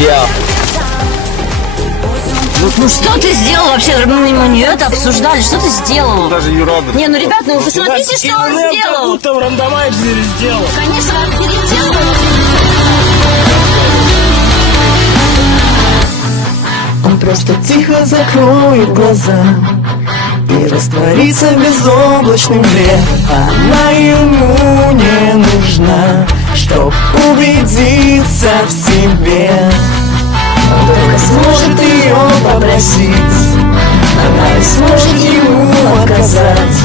сделал? Ну что ты сделал вообще? Мы не это обсуждали. Что ты сделал? Даже Юрада. Не, ну ребят, ну вы посмотрите, что он сделал. Там рандомайзер сделал. Конечно, переделал. Он просто тихо закроет глаза и растворится в безоблачной мгле. Она ему не нужна, чтоб убедиться в себе. Он только сможет ее попросить, она не сможет ему отказать.